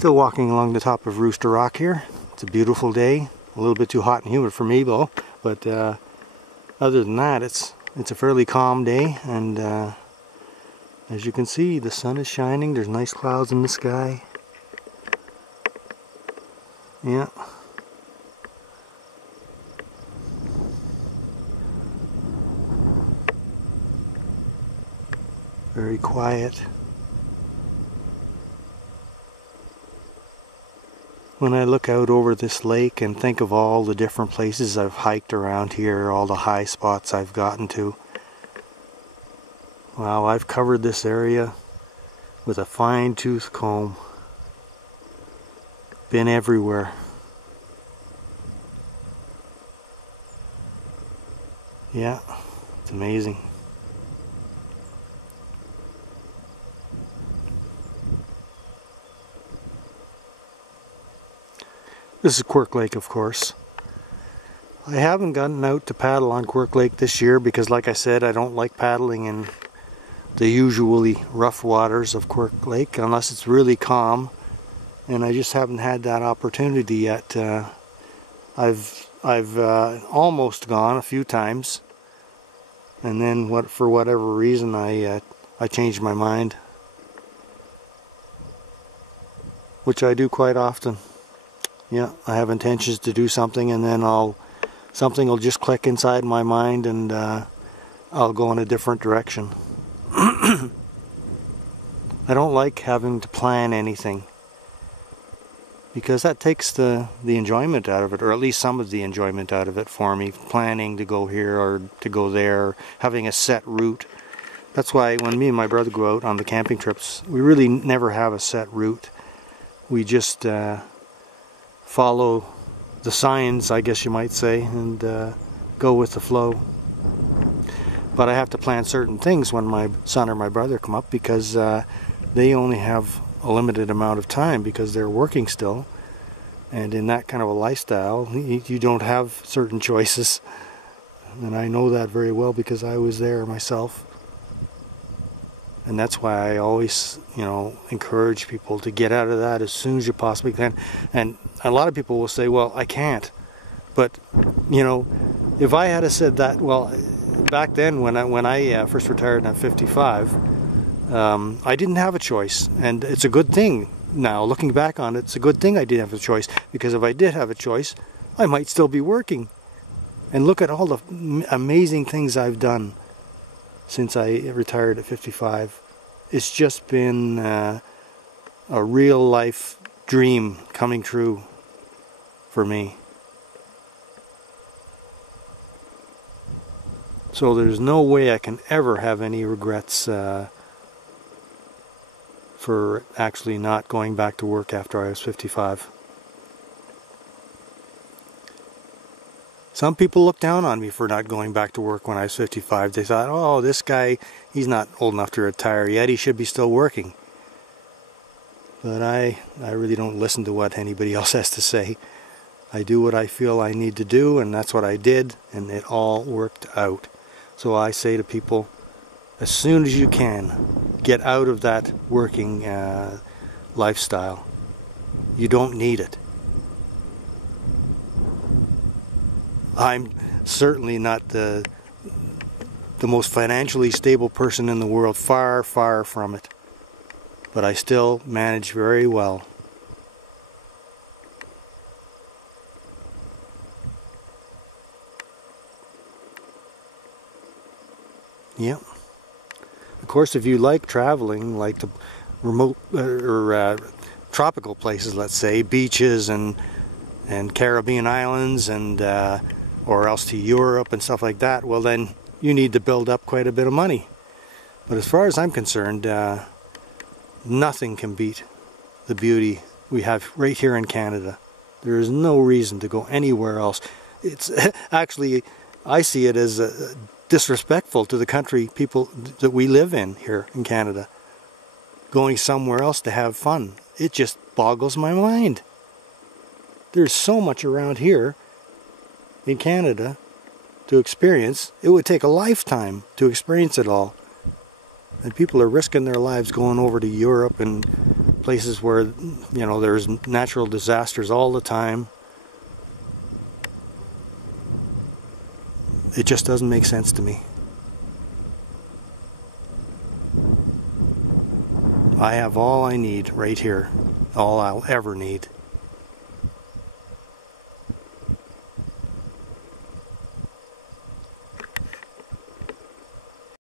Still walking along the top of Rooster Rock here. It's a beautiful day. A little bit too hot and humid for me though, but other than that, it's a fairly calm day, and as you can see, the sun is shining. There's nice clouds in the sky. Yeah. Very quiet. When I look out over this lake and think of all the different places I've hiked around here, all the high spots I've gotten to, wow, I've covered this area with a fine-tooth comb. Been everywhere. Yeah, it's amazing. This is Quirk Lake, of course. I haven't gotten out to paddle on Quirk Lake this year because, like I said, I don't like paddling in the usually rough waters of Quirk Lake unless it's really calm, and I just haven't had that opportunity yet. I've almost gone a few times, and then for whatever reason I changed my mind, which I do quite often. Yeah, I have intentions to do something, and then something will just click inside my mind, and I'll go in a different direction. I don't like having to plan anything, because that takes the enjoyment out of it, or at least some of the enjoyment out of it for me. Planning to go here or to go there, having a set route. That's why when me and my brother go out on the camping trips, we really never have a set route. We just follow the signs, I guess you might say, and go with the flow. But I have to plan certain things when my son or my brother come up, because they only have a limited amount of time because they're working still, and in that kind of a lifestyle you don't have certain choices, and I know that very well because I was there myself. And that's why I always, encourage people to get out of that as soon as you possibly can. And a lot of people will say, well, I can't. But, if I had said that, well, back then when I first retired at 55, I didn't have a choice. And it's a good thing now, looking back on it, it's a good thing I didn't have a choice. Because if I did have a choice, I might still be working. And look at all the amazing things I've done since I retired at 55. It's just been a real life dream coming true for me. So there's no way I can ever have any regrets for actually not going back to work after I was 55. Some people looked down on me for not going back to work when I was 55. They thought, oh, this guy, he's not old enough to retire yet, he should be still working. But I really don't listen to what anybody else has to say. I do what I feel I need to do, and that's what I did, and it all worked out. So I say to people, as soon as you can, get out of that working lifestyle. You don't need it. I'm certainly not the most financially stable person in the world, far, far from it. But I still manage very well. Yep. Of course, if you like traveling, like the remote or tropical places, let's say, beaches and Caribbean islands, and or else to Europe and stuff like that, well then you need to build up quite a bit of money. But as far as I'm concerned, nothing can beat the beauty we have right here in Canada. There is no reason to go anywhere else. It's actually, I see it as disrespectful to the country, people that we live in here in Canada, going somewhere else to have fun. It just boggles my mind. There's so much around here in Canada to experience. It would take a lifetime to experience it all. And people are risking their lives going over to Europe and places where, you know, there's natural disasters all the time. It just doesn't make sense to me. I have all I need right here, all I'll ever need.